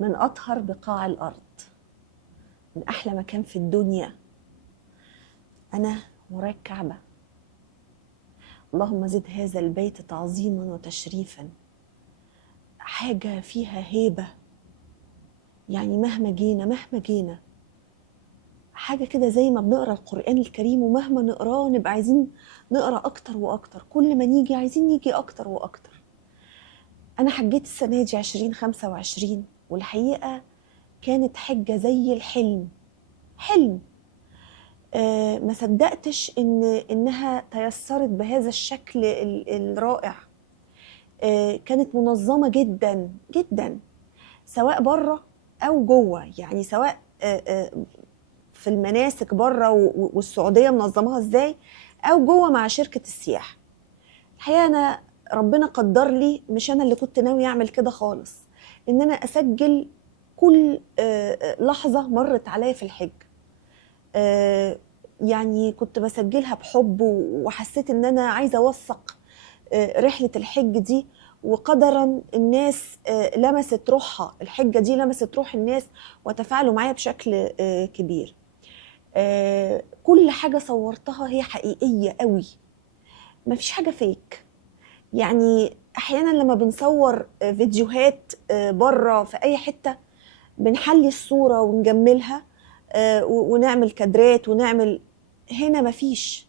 من أطهر بقاع الأرض، من أحلى مكان في الدنيا. أنا وراء الكعبة، اللهم زد هذا البيت تعظيما وتشريفا. حاجة فيها هيبة، يعني مهما جينا حاجة كده زي ما بنقرأ القرآن الكريم، ومهما نقراه نبقى عايزين نقرأ أكتر وأكتر، كل ما نيجي عايزين نيجي أكتر وأكتر. أنا حجيت السنة دي 2025، والحقيقة كانت حجة زي الحلم، حلم. ما صدقتش إنها تيسرت بهذا الشكل الرائع. كانت منظمة جدا جدا، سواء بره أو جوه، يعني سواء في المناسك بره والسعودية منظمها إزاي، أو جوه مع شركة السياحة. الحقيقة أنا ربنا قدر لي، مش أنا اللي كنت ناوي أعمل كده خالص، إن أنا أسجل كل لحظة مرت عليا في الحج. يعني كنت بسجلها بحب، وحسيت إن أنا عايزة أوثق رحلة الحج دي. وقدرا الناس لمست روحها، الحجة دي لمست روح الناس وتفاعلوا معايا بشكل كبير. كل حاجة صورتها هي حقيقية قوي، مفيش حاجة فيك. يعني أحيانا لما بنصور فيديوهات بره في أي حتة، بنحلي الصورة ونجملها ونعمل كادرات ونعمل. هنا مفيش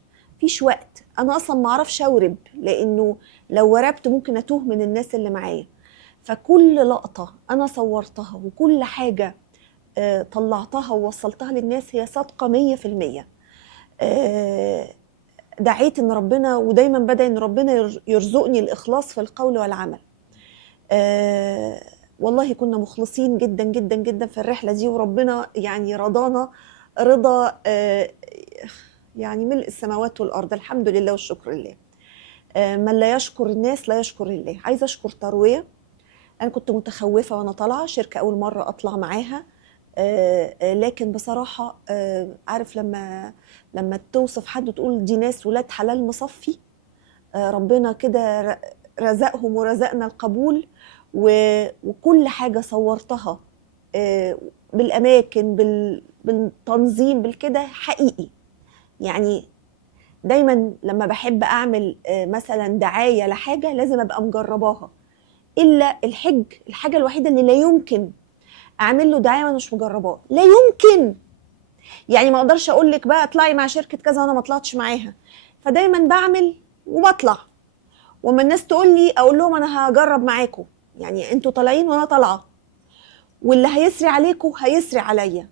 وقت. أنا أصلا معرفش أورب، لأنه لو وربت ممكن أتوه من الناس اللي معايا. فكل لقطة أنا صورتها وكل حاجة طلعتها ووصلتها للناس هي صادقة 100%. دعيت إن ربنا، ودايما بدأ إن ربنا يرزقني الإخلاص في القول والعمل. والله كنا مخلصين جدا جدا جدا في الرحلة دي، وربنا يعني رضانا رضا يعني ملء السماوات والأرض. الحمد لله والشكر لله. من لا يشكر الناس لا يشكر الله. عايزة أشكر تروية. أنا كنت متخوفة وأنا طالعة شركة، أول مرة أطلع معاها، لكن بصراحة عارف لما توصف حد وتقول دي ناس ولاد حلال مصفي، ربنا كده رزقهم ورزقنا القبول. وكل حاجة صورتها بالأماكن بالتنظيم بالكده حقيقي. يعني دايما لما بحب أعمل مثلا دعاية لحاجة لازم أبقى مجرباها. إلا الحاجة الوحيدة اللي لا يمكن أعمل له دعاية وأنا مش مجرباه، لا يمكن. يعني ما أقدرش أقول لك بقى اطلعي مع شركة كذا وأنا ما طلعتش معاها. فدايما بعمل وبطلع، وما الناس تقول لي اقول لهم انا هجرب معاكم، يعني انتوا طالعين وانا طالعه، واللي هيسري عليكم هيسري عليا.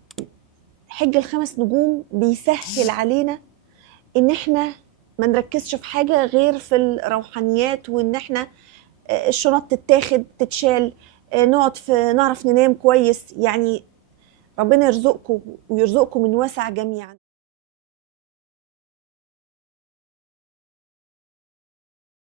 حج الخمس نجوم بيسهل علينا ان احنا ما نركزش في حاجه غير في الروحانيات، وان احنا الشنط تتاخد تتشال، نقعد نعرف ننام كويس. يعني ربنا يرزقكم ويرزقكم من واسع جميعا.